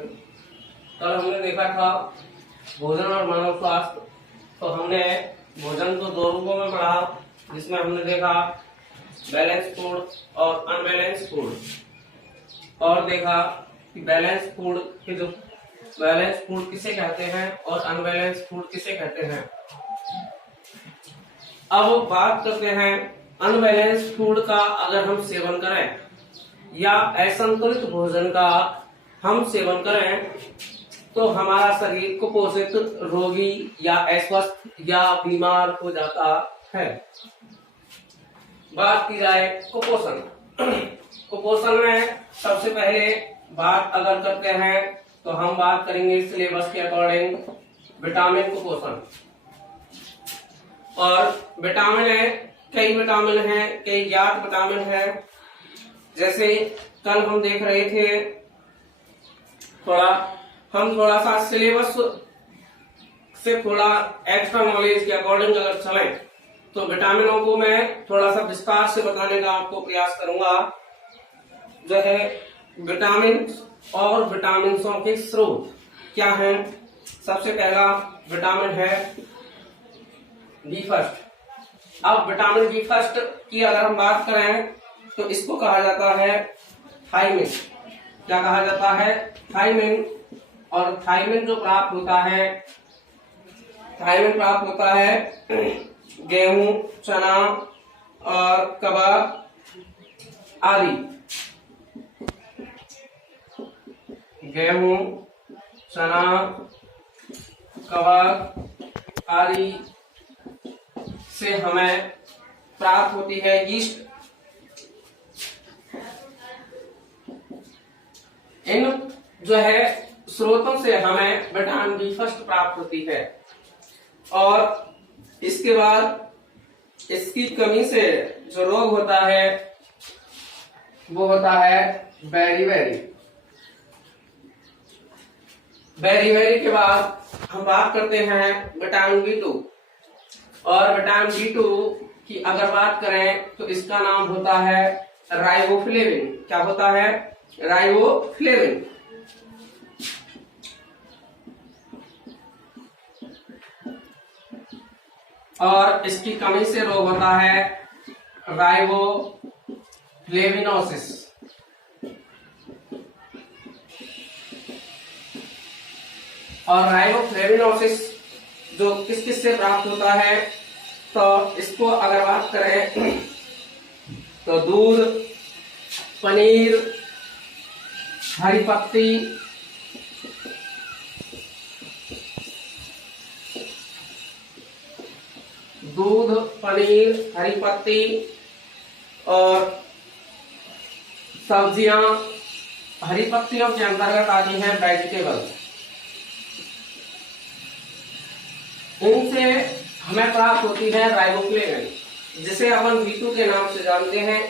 कल हमने देखा था भोजन और मानव स्वास्थ्य। तो हमने भोजन को दो रूपों में पढ़ा, जिसमें हमने देखा बैलेंस फूड और अनबैलेंस फूड, और देखा कि बैलेंस फूड किसे कहते हैं और अनबैलेंस फूड किसे कहते हैं। अब बात करते हैं अनबैलेंस फूड का। अगर हम सेवन करें या असंतुलित भोजन का हम सेवन करें तो हमारा शरीर कुपोषित, रोगी या अस्वस्थ या बीमार हो जाता है। बात की जाए कुपोषण। कुपोषण में सबसे पहले बात अगर करते हैं तो हम बात करेंगे सिलेबस के अकॉर्डिंग विटामिन कुपोषण। और विटामिन है, कई विटामिन हैं, कई ज्ञात विटामिन हैं। जैसे कल हम देख रहे थे, थोड़ा सा सिलेबस से थोड़ा एक्स्ट्रा नॉलेज के अकॉर्डिंग अगर चलें तो विटामिनों को मैं थोड़ा सा विस्तार से बताने का आपको प्रयास करूंगा। जो है विटामिन और विटामिनों के स्रोत क्या हैं। सबसे पहला विटामिन है बी फर्स्ट। अब विटामिन बी फर्स्ट की अगर हम बात करें तो इसको कहा जाता है थायमिन। क्या कहा जाता है? थायमिन। और थायमिन जो प्राप्त होता है, थायमिन प्राप्त होता है गेहूं, चना और कबाब आदि। गेहूं, चना, कबाब आदि से हमें प्राप्त होती है यीस्ट। इन जो है स्रोतों से हमें विटामिन बी फर्स्ट प्राप्त होती है। और इसके बाद इसकी कमी से जो रोग होता है वो होता है बेरीबेरी। बेरीबेरी के बाद हम बात करते हैं विटामिन बी2। और विटामिन बी2 की अगर बात करें तो इसका नाम होता है राइबोफ्लेविन। क्या होता है? राइबोफ्लेविन। और इसकी कमी से रोग होता है राइबोफ्लेविनोसिस। और राइबोफ्लेविनोसिस जो किस किस से प्राप्त होता है, तो इसको अगर बात करें तो दूध, पनीर, हरी पत्ती, दूध, पनीर, हरी पत्ती और सब्जियां। हरी पत्तियों के अंतर्गत आती हैं वेजिटेबल्स। इनसे हमें प्राप्त होती है राइबोफ्लेविन, जिसे अपन बी2 के नाम से जानते हैं।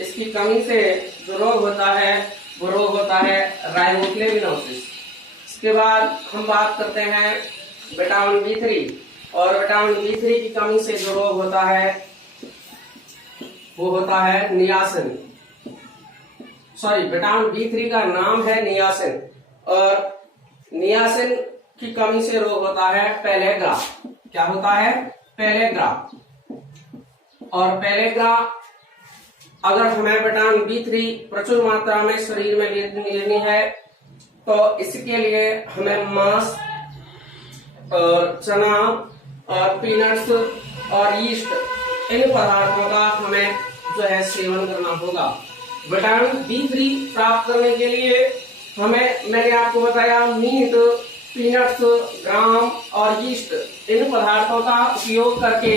इसकी कमी से जो रोग होता है वो रोग होता है राइबोफ्लेविनोसिस। इसके बाद हम बात करते हैं विटामिन बी3। और विटामिन बी3 की कमी से जो रोग होता है वो होता है नियासिन। विटामिन बी3 का नाम है नियासिन। और नियासिन की कमी से रोग होता है पेलेग्रा। क्या होता है? पेलेग्रा। और पेलेग्रा अगर हमें विटामिन बी3 प्रचुर मात्रा में शरीर में लेनी है तो इसके लिए हमें मांस और चना और पीनट्स और यीस्ट, इन पदार्थों का हमें जो है सेवन करना होगा। विटामिन बी3 प्राप्त करने के लिए हमें, मैंने आपको बताया, मीट, पीनट्स, ग्राम और यीस्ट, इन पदार्थों का उपयोग करके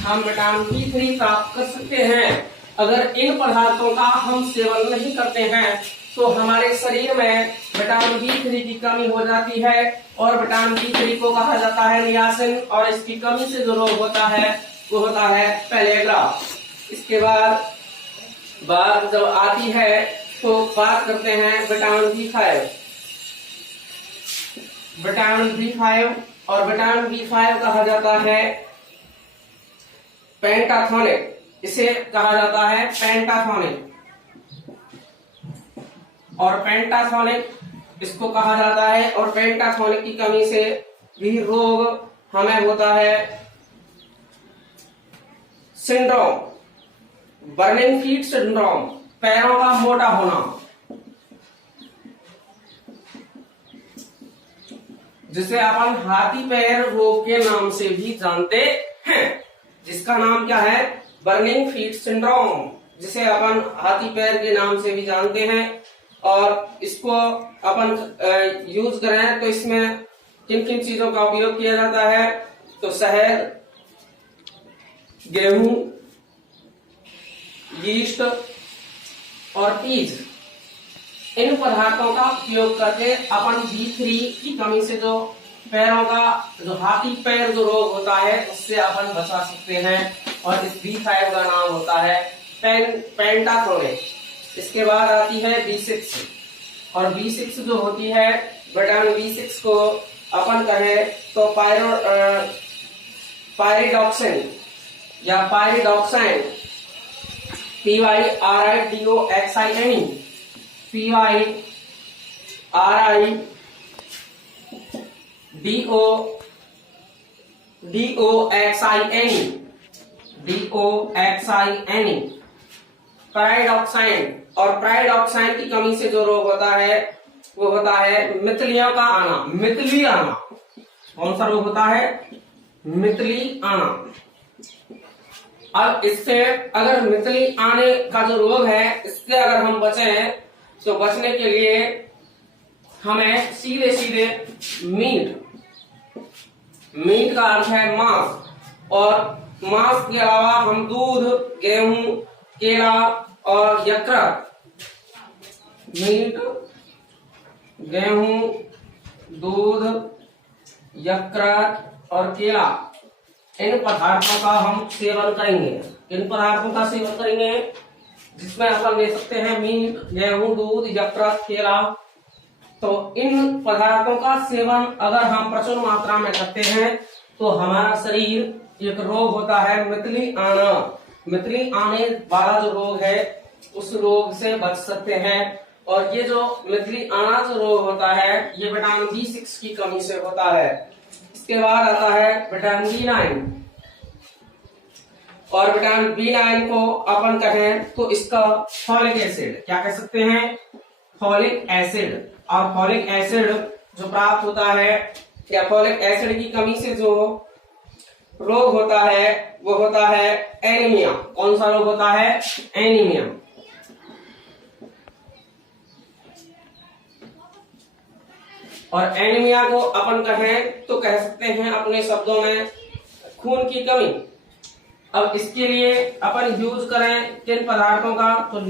हम विटामिन बी3 प्राप्त कर सकते हैं। अगर इन पदार्थों का हम सेवन नहीं करते हैं तो हमारे शरीर में विटामिन बी3 की कमी हो जाती है। और विटामिन बी3 को कहा जाता है नियासिन। और इसकी कमी से जो रोग होता है वो होता है पेलेग्रा। इसके बाद बात जब आती है तो बात करते हैं विटामिन बी5। विटामिन बी5 और विटामिन बी5 कहा जाता है पेंटाथोनिक। इसे कहा जाता है पेंटाथोनिक। और पेंटाथोनिक इसको कहा जाता है। और पेंटाथोनिक की कमी से भी रोग हमें होता है सिंड्रोम, बर्निंग फीट सिंड्रोम, पैरों का मोटा होना, जिसे अपन हाथी पैर रोग के नाम से भी जानते हैं, जिसका नाम क्या है, बर्निंग फीट सिंड्रोम, जिसे अपन हाथी पैर के नाम से भी जानते हैं। और इसको अपन यूज करें तो इसमें किन किन चीजों का उपयोग किया जाता है, तो शहद, गेहूं, यीस्ट और पीज, इन पदार्थों का उपयोग करके अपन B3 की कमी से जो पैरों का जो हाथी पैर जो रोग होता है उससे अपन बचा सकते हैं। और इस B5 का नाम होता है पेंटाथोनिक। इसके बाद आती है B6, और B6 जो होती है, विटामिन B6 को अपन कहें तो पायरिडॉक्सिन या पायरिडॉक्साइन, PYRIDOXIN, DOXIN, पैराडॉक्साइन। और पैराडॉक्साइन की कमी से जो रोग होता है वो होता है मितलियों का आना, मितली आना। कौन सा रोग होता है, मितली आना। अब इससे अगर मितली आने का जो रोग है इससे अगर हम बचें तो बचने के लिए हमें सीधे सीधे मीट का अर्थ है मांस, और मांस के अलावा हम दूध, गेहूं, केला और यकृत, मीट, गेहूं, दूध, यकृत और केला, इन पदार्थों का हम सेवन करेंगे। इन पदार्थों का सेवन करेंगे जिसमें अपन ले सकते हैं मीट, गेहूं, दूध, यकृत, केला। तो इन पदार्थों का सेवन अगर हम प्रचुर मात्रा में करते हैं तो हमारा शरीर, एक रोग होता है मितली आना, मितली आने वाला जो रोग है उस रोग से बच सकते हैं। और ये जो मितली आना जो रोग होता है ये विटामिन B6 की कमी से होता है। इसके बाद आता है विटामिन B9, और विटामिन B9 को अपन कहें तो इसका फॉलिक एसिड, क्या कह सकते हैं, फॉलिक एसिड। और फॉलिक एसिड जो प्राप्त होता है, या फॉलिक एसिड की कमी से जो रोग होता है वो होता है एनीमिया। कौन सा रोग होता है, एनीमिया। और एनीमिया को अपन कहें तो कह सकते हैं अपने शब्दों में खून की कमी। अब इसके लिए अपन यूज करें किन पदार्थों का, तो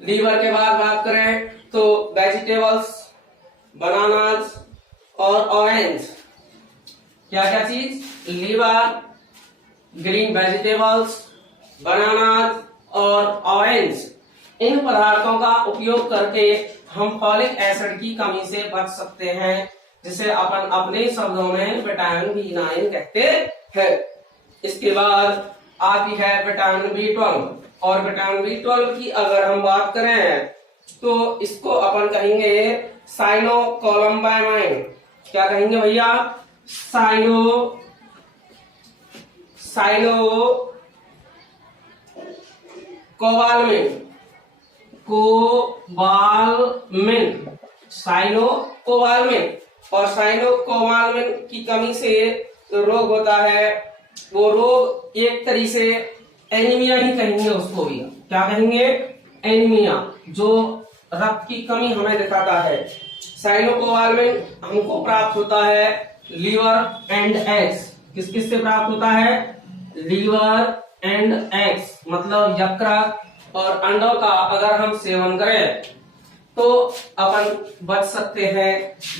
लीवर के बाद बात करें तो वेजिटेबल्स, बनानास और ऑरेंज। क्या क्या चीज, लीवर, ग्रीन वेजिटेबल्स, बनानास और ऑरेंज, इन पदार्थों का उपयोग करके हम फॉलिक एसिड की कमी से बच सकते हैं, जिसे अपन अपने शब्दों में विटामिन B9 कहते हैं। इसके बाद आती है विटामिन B12, और विटामिन B12 की अगर हम बात करें तो इसको अपन कहेंगे साइनोकोलम्बामाइन। क्या कहेंगे भैया, साइनोकोबाल्मिन। और साइनोकोबाल्मिन की कमी से जो रोग होता है वो रोग एक तरीके से एनीमिया ही कहेंगे उसको भी। क्या कहेंगे, एनीमिया, जो रक्त की कमी हमें दिखाता है। साइनोकोबाल्मिन हमको प्राप्त होता है लीवर एंड एग्स। किस किस से प्राप्त होता है, लीवर एंड एग्स, मतलब यकृत और अंडों का अगर हम सेवन करें तो अपन बच सकते हैं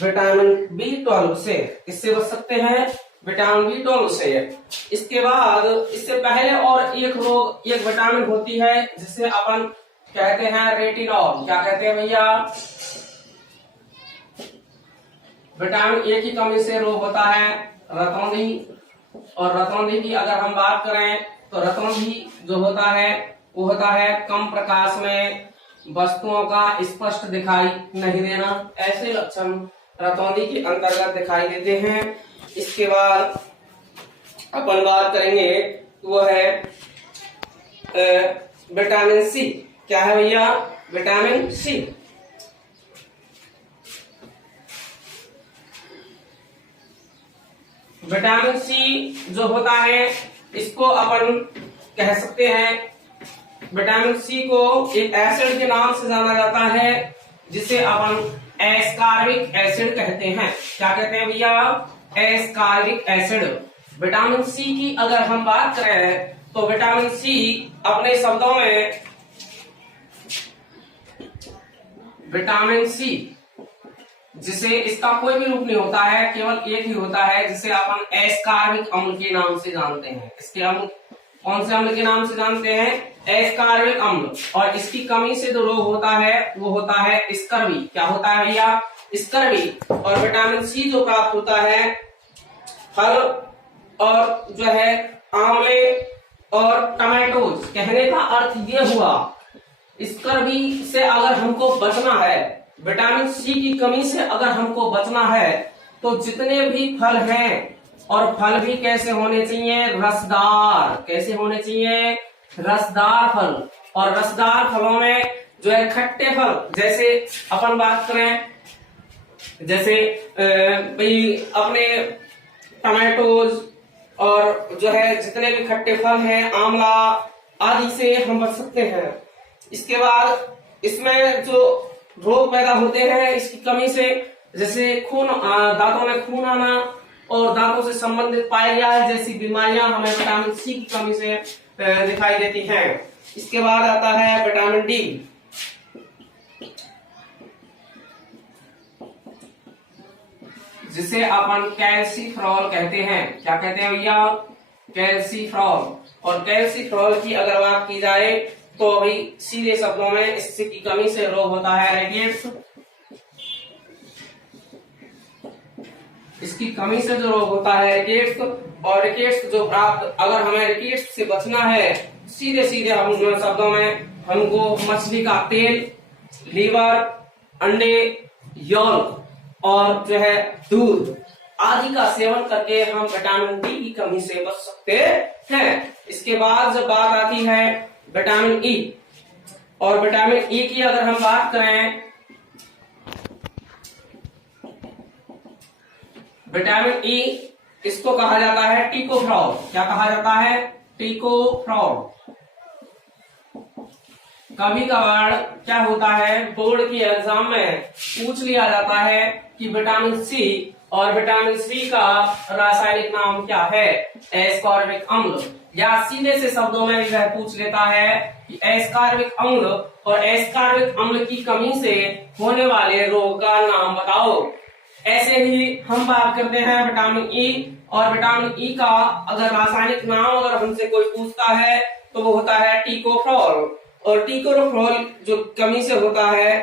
विटामिन B12 से। इससे बच सकते हैं विटामिन B12 से। इसके बाद इससे पहले और एक रोग, एक विटामिन होती है जिसे अपन कहते हैं रेटिनॉल। क्या कहते हैं भैया, विटामिन A की कमी से रोग होता है रतौंधी। और रतौंधी की अगर हम बात करें तो रतौंधी जो होता है वो होता है कम प्रकाश में वस्तुओं का स्पष्ट दिखाई नहीं देना, ऐसे लक्षण रतौंधी के अंतर्गत दिखाई देते हैं। इसके बाद अपन बात करेंगे वो है विटामिन सी। क्या है भैया? Vitamin C. विटामिन सी जो होता है इसको अपन कह सकते हैं, विटामिन सी को एक एसिड के नाम से जाना जाता है जिसे अपन एस्कॉर्बिक एसिड कहते हैं। क्या कहते हैं भैया? Ascorbic acid. विटामिन सी की अगर हम बात करें तो विटामिन सी अपने शब्दों में, विटामिन सी जिसे इसका कोई भी रूप नहीं होता है, केवल एक ही होता है जिसे अपन एस्कॉर्बिक अम्ल के नाम से जानते हैं। इसके हम कौन से अम्ल के नाम से जानते हैं? एस्कॉर्बिक अम्ल। और इसकी कमी से जो रोग होता है वो होता है स्कर्वी। क्या होता है भैया? स्कर्वी। और विटामिन सी जो प्राप्त होता है फल और जो है आंवले और टमाटोज। कहने का अर्थ ये हुआ, स्कर्वी से अगर हमको बचना है, विटामिन सी की कमी से अगर हमको बचना है, तो जितने भी फल हैं, और फल भी कैसे होने चाहिए? रसदार। कैसे होने चाहिए? रसदार फल। और रसदार फलों में जो है खट्टे फल, जैसे अपन बात करें, जैसे भाई अपने टमाटोज और जो है जितने भी खट्टे फल हैं, आंवला आदि से हम बच सकते हैं। इसके बाद इसमें जो रोग पैदा होते हैं इसकी कमी से, जैसे खून, दांतों में खून आना और दांतों से संबंधित पायरिया जैसी बीमारियां हमें विटामिन सी की कमी से दिखाई देती हैं। इसके बाद आता है विटामिन डी। जिसे अपन कैल्सीफ्रॉल कहते हैं। क्या कहते हैं भैया? कैल्सीफ्रॉल। और कैल्सीफ्रॉल की अगर बात की जाए तो भाई सीधे शब्दों में इससे की कमी से रोग होता है रिकेट्स। इसकी कमी से जो रोग होता है रिकेट्स। और रिकेट्स जो प्राप्त, अगर हमें रिकेट्स से बचना है, सीधे सीधे हम शब्दों में हमको मछली का तेल, लीवर, अंडे, यौल और जो है दूध आदि का सेवन करके हम विटामिन डी की कमी से बच सकते हैं। इसके बाद जब बात आती है विटामिन ई, और विटामिन ई की अगर हम बात करें, विटामिन ई इसको कहा जाता है टिकोफ्रॉल। क्या कहा जाता है? टिकोफ्रॉल। कभी कभार क्या होता है, बोर्ड की एग्जाम में पूछ लिया जाता है कि विटामिन सी और विटामिन सी का रासायनिक नाम क्या है? एस्कॉर्बिक अम्ल। या सीधे से शब्दों में भी वह पूछ लेता है कि एस्कॉर्बिक अम्ल और एस्कॉर्बिक अम्ल की कमी से होने वाले रोग का नाम बताओ। ऐसे ही हम बात करते हैं विटामिन ई। और विटामिन ई का अगर रासायनिक नाम अगर हमसे कोई पूछता है तो वो होता है टिकोफ्रॉल। और टिकोफ्रॉल जो कमी से होता है,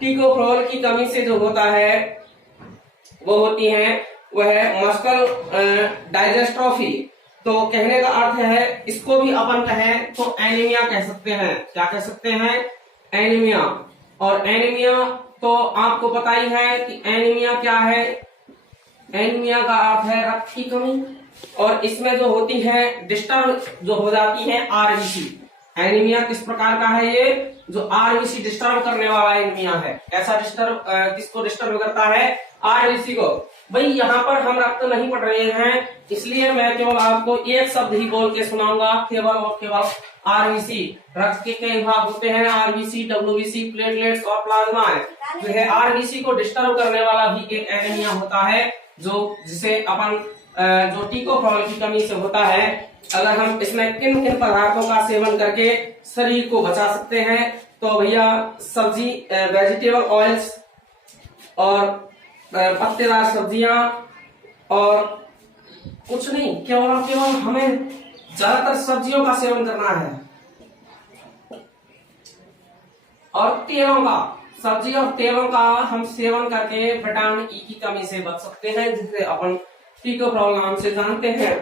टिकोफ्रॉल की कमी से जो होता है वो होती है वह मस्कल डाइजेस्ट्रॉफी। तो कहने का अर्थ है, इसको भी अपन कहें तो एनीमिया कह सकते हैं। क्या कह सकते हैं? एनीमिया। और एनीमिया तो आपको पता ही है कि एनीमिया क्या है। एनीमिया का अर्थ है रक्त की कमी। और इसमें जो होती है डिस्टर्ब जो हो जाती है आरबीसी। एनीमिया किस प्रकार का है? ये जो आरबीसी डिस्टर्ब करने वाला एनीमिया है। ऐसा डिस्टर्ब किसको डिस्टर्ब करता है? आरबीसी को। भाई यहाँ पर हम रक्त नहीं पढ़ रहे हैं, इसलिए मैं केवल आपको एक शब्द ही बोल के सुनाऊंगा, केवल और केवल आरबीसी। रक्त के कई भाग होते हैं, आरबीसी, डब्ल्यूबीसी, प्लेटलेट्स और प्लाज्मा है। जो है आरबीसी को डिस्टर्ब करने वाला भी एक एनीमिया होता है, जो जिसे अपन जो टिकोफ्रॉल की कमी से होता है। अगर हम इसमें किन किन पदार्थों का सेवन करके शरीर को बचा सकते हैं, तो भैया सब्जी, वेजिटेबल ऑयल्स और पत्तेदार सब्जियां, और कुछ नहीं, केवल केवल हमें ज्यादातर सब्जियों का सेवन करना है। और तेलों का, सब्जी और तेलों का हम सेवन करके विटामिन ई की कमी से बच सकते हैं, जिसे अपन टिकोफ्रॉल नाम से जानते हैं।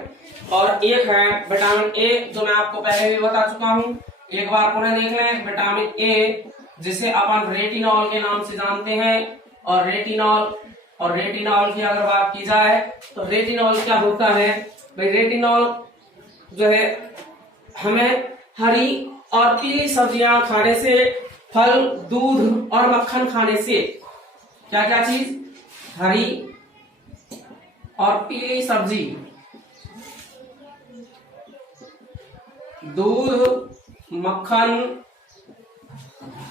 और एक है विटामिन ए, जो मैं आपको पहले भी बता चुका हूं। एक बार पुनः देख लें, विटामिन ए जिसे अपन रेटिनॉल के नाम से जानते हैं, और रेटिनॉल की अगर बात की जाए तो रेटिनॉल क्या होता है भाई? रेटिनॉल जो है हमें हरी और पीली सब्जियां खाने से, फल, दूध और मक्खन खाने से, क्या क्या चीज? हरी और पीली सब्जी, दूध, मक्खन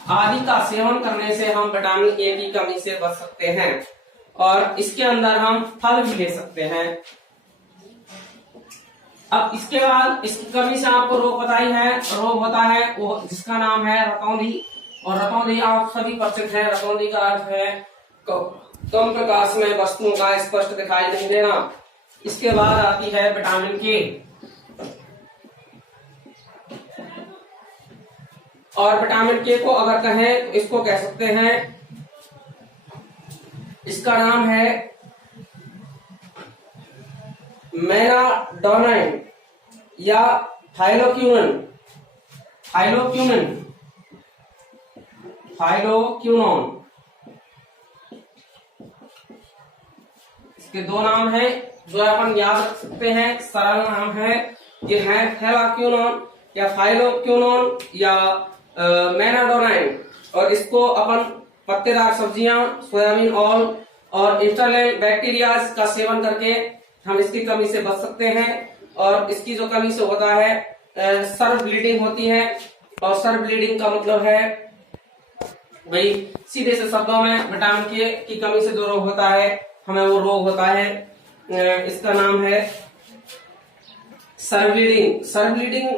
आदि का सेवन करने से हम विटामिन ए की कमी से बच सकते हैं, और इसके अंदर हम फल भी ले सकते हैं। अब इसके बाद इसकी कमी से आपको रोग बताई है, रोग होता है वो जिसका नाम है रतौंधी, और रतौंधी आप सभी परिचित है। रतौंधी का अर्थ है कम प्रकाश में वस्तुओं का स्पष्ट दिखाई नहीं देना। इसके बाद आती है विटामिन के, और विटामिन के को अगर कहें तो इसको कह सकते हैं, इसका नाम है मेनाडोनाइन या थाइलोक्यूनन, थाइलोक्यूनोन। इसके दो नाम हैं जो अपन याद रख सकते हैं, सरल नाम है, ये है थैलाक्यूनोन या थाइलोक्यूनोन या मेनाडोनाइन, और इसको अपन पत्तेदार सब्जियां, सोयाबीन ऑयल और इंटरनल बैक्टीरिया का सेवन करके हम इसकी कमी से बच सकते हैं। और इसकी जो कमी से होता है सर्व ब्लीडिंग होती है, और सर्व ब्लीडिंग का मतलब है भाई सीधे से शब्दों में विटामिन के की कमी से जो रोग होता है हमें वो रोग होता है, इसका नाम है सर्व ब्लीडिंग। सर्व ब्लीडिंग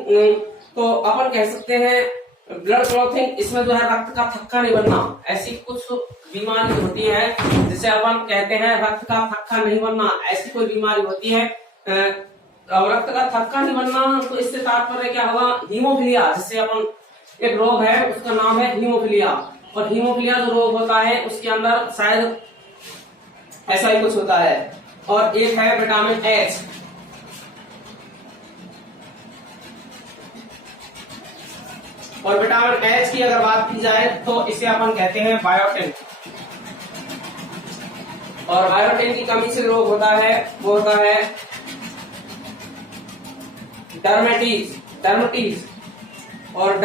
तो अपन कह सकते हैं ब्लड क्लॉटिंग, इसमें जो है रक्त का थक्का नहीं बनना, ऐसी कुछ बीमारी होती है जिसे अपन कहते हैं रक्त का थक्का नहीं बनना, ऐसी कोई बीमारी होती है। और रक्त का थक्का नहीं बनना तो इससे तात्पर्य क्या होगा? हीमोफीलिया, जिससे अपन एक रोग है उसका नाम है हीमोफीलिया, और हीमोफीलिया जो रोग होता है उसके अंदर शायद ऐसा ही कुछ होता है। और एक है विटामिन एच, और विटामिन एच की अगर बात की जाए तो इसे अपन कहते हैं बायोटिन, और बायोटिन की कमी से रोग होता है वो होता है डर्मेटिस और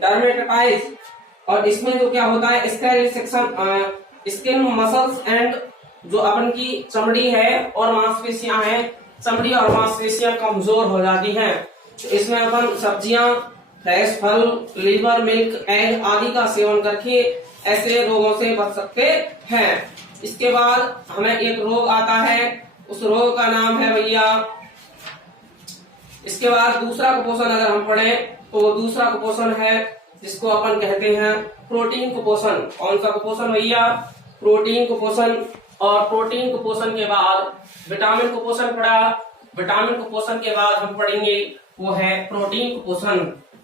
डर्मेटाइटिस। और इसमें जो क्या होता है scale section, skin muscles and जो अपन की चमड़ी है और मांसपेशियां हैं, चमड़ी और मांसपेशियां कमजोर हो जाती हैं। इसमें अपन सब्जियां, फ्रेश फल, लीवर, मिल्क, एग आदि का सेवन करके ऐसे रोगों से बच सकते हैं। इसके बाद हमें एक रोग आता है, उस रोग का नाम है भैया, इसके बाद दूसरा कुपोषण अगर हम पढ़ें तो दूसरा कुपोषण है जिसको अपन कहते हैं प्रोटीन कुपोषण। कौन सा कुपोषण भैया? प्रोटीन कुपोषण। और प्रोटीन कुपोषण के बाद विटामिन कुपोषण पढ़ा, विटामिन कुपोषण के बाद हम पढ़ेंगे वो है प्रोटीन कुपोषण।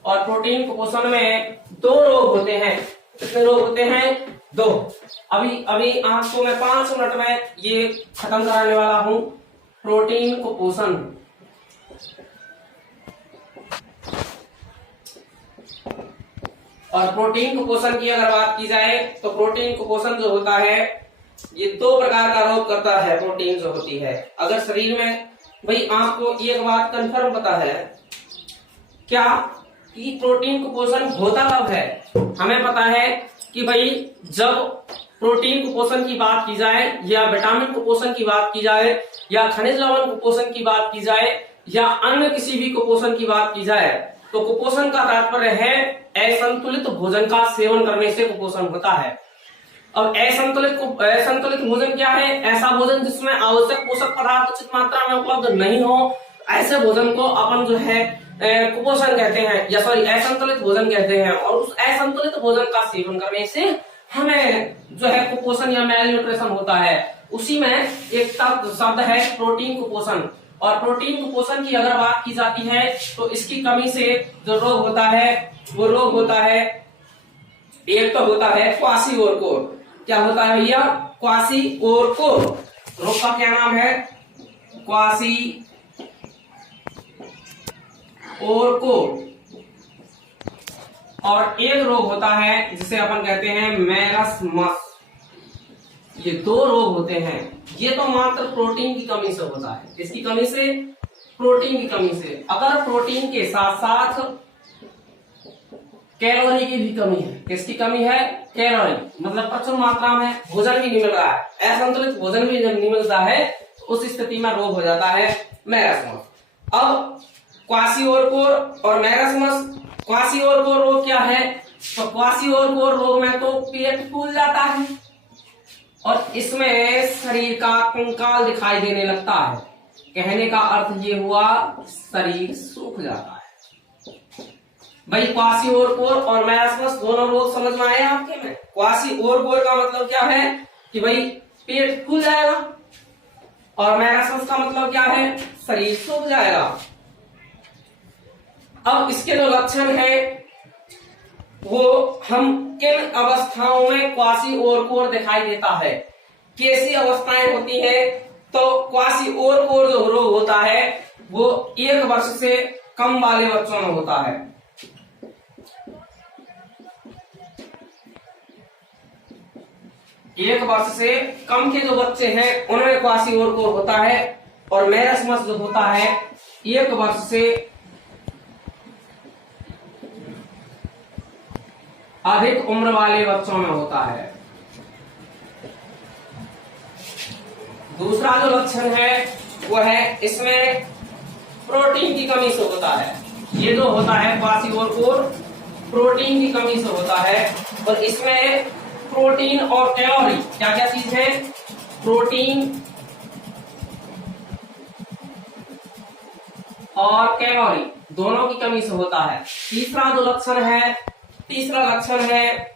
और प्रोटीन कुपोषण में दो रोग होते हैं। कितने रोग होते हैं? दो। अभी आपको मैं 5 मिनट में ये खत्म कराने वाला हूं। प्रोटीन कुपोषण, और प्रोटीन कुपोषण की अगर बात की जाए तो प्रोटीन कुपोषण जो होता है ये 2 प्रकार का रोग करता है। प्रोटीन जो होती है अगर शरीर में, भाई आपको एक बात कंफर्म पता है क्या कि प्रोटीन कुपोषण होता कब है? हमें पता है कि भाई जब प्रोटीन कुपोषण की बात की जाए या विटामिन कुपोषण की बात की जाए या खनिज लवण कुपोषण की बात की जाए या अन्य किसी भी कुपोषण की बात की जाए तो कुपोषण का तात्पर्य है असंतुलित भोजन का सेवन करने से कुपोषण होता है। अब असंतुलित भोजन क्या है? ऐसा भोजन जिसमें आवश्यक पोषक पदार्थ उचित मात्रा में उपलब्ध नहीं हो, ऐसे भोजन को अपन जो है कुपोषण कहते हैं, या सॉरी असंतुलित भोजन कहते हैं। और उस असंतुलित भोजन का सेवन करने से हमें जो है कुपोषण या मेल न्यूट्रिशन होता है। उसी में एक शब्द है प्रोटीन कुपोषण। और प्रोटीन कुपोषण की अगर बात की जाती है तो इसकी कमी से जो रोग होता है वो रोग होता है, एक तो होता है क्वाशिओरकोर। क्या होता है भैया? क्वाशिओरकोर। रोग का क्या नाम है? क्वाशिओरकोर। और कोर, और एक रोग होता है जिसे अपन कहते हैं मैरस्मस। ये दो रोग होते हैं। ये तो मात्र प्रोटीन की कमी से होता है। किसकी कमी से? प्रोटीन की कमी से। अगर प्रोटीन के साथ साथ कैलोरी की भी कमी है। किसकी कमी है? कैलोरी, मतलब प्रचुर मात्रा में भोजन भी नहीं मिल रहा है, असंतुलित भोजन भी जब नहीं मिलता है, उस स्थिति में रोग हो जाता है मैरस्मस। अब क्वासिओरकोर और मैरस्मस। क्वासिओरकोर रोग क्या है? तो क्वासिओरकोर रोग में तो पेट फूल जाता है और इसमें शरीर का कंकाल दिखाई देने लगता है। कहने का अर्थ ये हुआ शरीर सूख जाता है। भाई क्वासिओरकोर और मैरस्मस दोनों रोग समझ में आए आपके में? क्वासिओरकोर का मतलब क्या है कि भाई पेट फूल जाएगा, और मैरस्मस का मतलब क्या है? शरीर सूख जाएगा। अब इसके जो लक्षण है वो हम किन अवस्थाओं में क्वासिओरकोर दिखाई देता है, कैसी अवस्थाएं होती है? तो क्वासिओरकोर जो रोग होता है वो 1 वर्ष से कम वाले बच्चों में होता है। 1 वर्ष से कम के जो बच्चे हैं उनमें क्वासिओरकोर होता है, और मैरस्मस जो होता है 1 वर्ष से अधिक उम्र वाले बच्चों में होता है। दूसरा जो लक्षण है वो है इसमें प्रोटीन की कमी से होता है। ये जो होता है क्वासिओरकोर प्रोटीन की कमी से होता है, और इसमें प्रोटीन और कैलोरी, क्या क्या चीज है? प्रोटीन और कैलोरी दोनों की कमी से होता है। तीसरा लक्षण है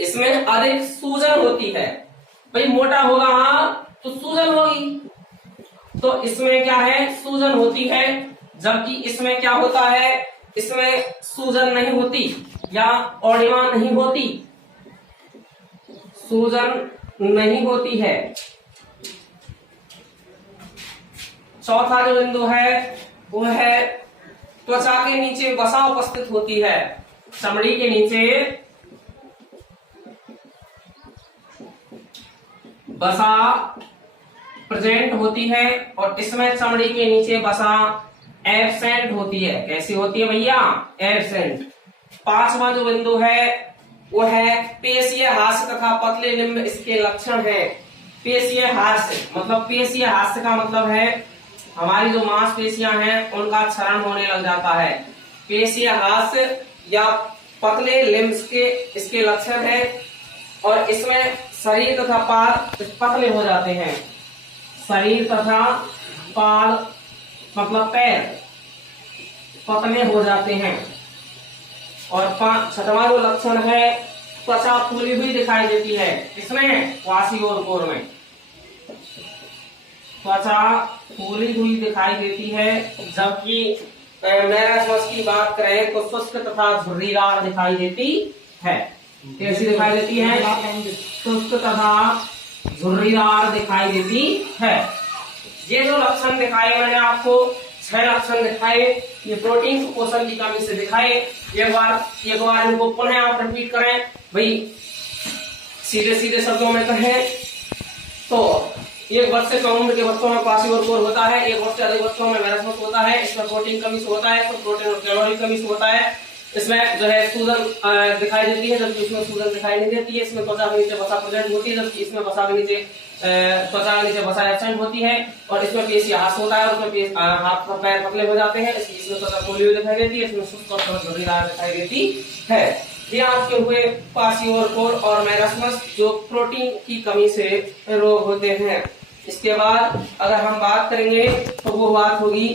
इसमें अधिक सूजन होती है। भाई मोटा होगा हाँ तो सूजन होगी, तो इसमें क्या है? सूजन होती है। जबकि इसमें क्या होता है? इसमें सूजन नहीं होती या ऑडिमा नहीं होती, सूजन नहीं होती है। चौथा जो बिंदु है वो है त्वचा के नीचे वसा उपस्थित होती है। चमड़ी के नीचे वसा प्रेजेंट होती है, और इसमें चमड़ी के नीचे वसा एब्सेंट होती है। कैसी होती है भैया? एब्सेंट। 5वां जो बिंदु है वो है पेशीय हास्य तथा पतले लिम्ब इसके लक्षण है। पेशीय हास्य मतलब, पेशीय हास्य का मतलब है हमारी जो मांसपेशियां हैं उनका क्षरण होने लग जाता है। पेशीय हास्य या पतले लिम्ब के इसके लक्षण है, और इसमें शरीर तथा पाद पतले हो जाते हैं। शरीर तथा पाद मतलब पैर पतले हो जाते हैं। और 6वां जो लक्षण है त्वचा फूली हुई दिखाई देती है। इसमें क्वासिओरकोर में त्वचा फूली हुई दिखाई देती है, जबकि मैरस्मस की बात करें तो शुष्क तथा झुर्रीदार दिखाई देती है। कैसी दिखाई देती है? शुष्क तथा झुर्रीदार दिखाई देती है। ये जो लक्षण दिखाए मैंने आपको 6 लक्षण दिखाए, ये प्रोटीन पोषण की कमी से दिखाए। एक बार इनको पुनः आप रिपीट करें भाई, सीधे शब्दों में कहें तो 1 वर्ष से कम उम्र के बच्चों में क्वासिओरकोर होता है, 1 वर्ष से अधिक बच्चों में मैरस्मस होता है। इसमें प्रोटीन कमी से होता है, तो प्रोटीन और कैलोरी कमी से होता है। इसमें जो है सूजन दिखाई देती है, जबकि इसमें सूजन दिखाई नहीं देती है। इसमें त्वचा के नीचे वसा प्रेजेंट होती है, जबकि इसमें त्वचा के नीचे वसा एब्सेंट होती है। और इसमें पेशीय हास्य होता है, और उसमें हाथ पैर पतले हो जाते हैं, इसमें त्वचा फूली हुई दिखाई देती है। इसमें शुष्क और झुर्रीदार दिखाई देती है। ये आपके हुए क्वासिओरकोर और मैरस्मस जो प्रोटीन की कमी से रोग होते हैं। इसके बाद अगर हम बात करेंगे तो वो बात होगी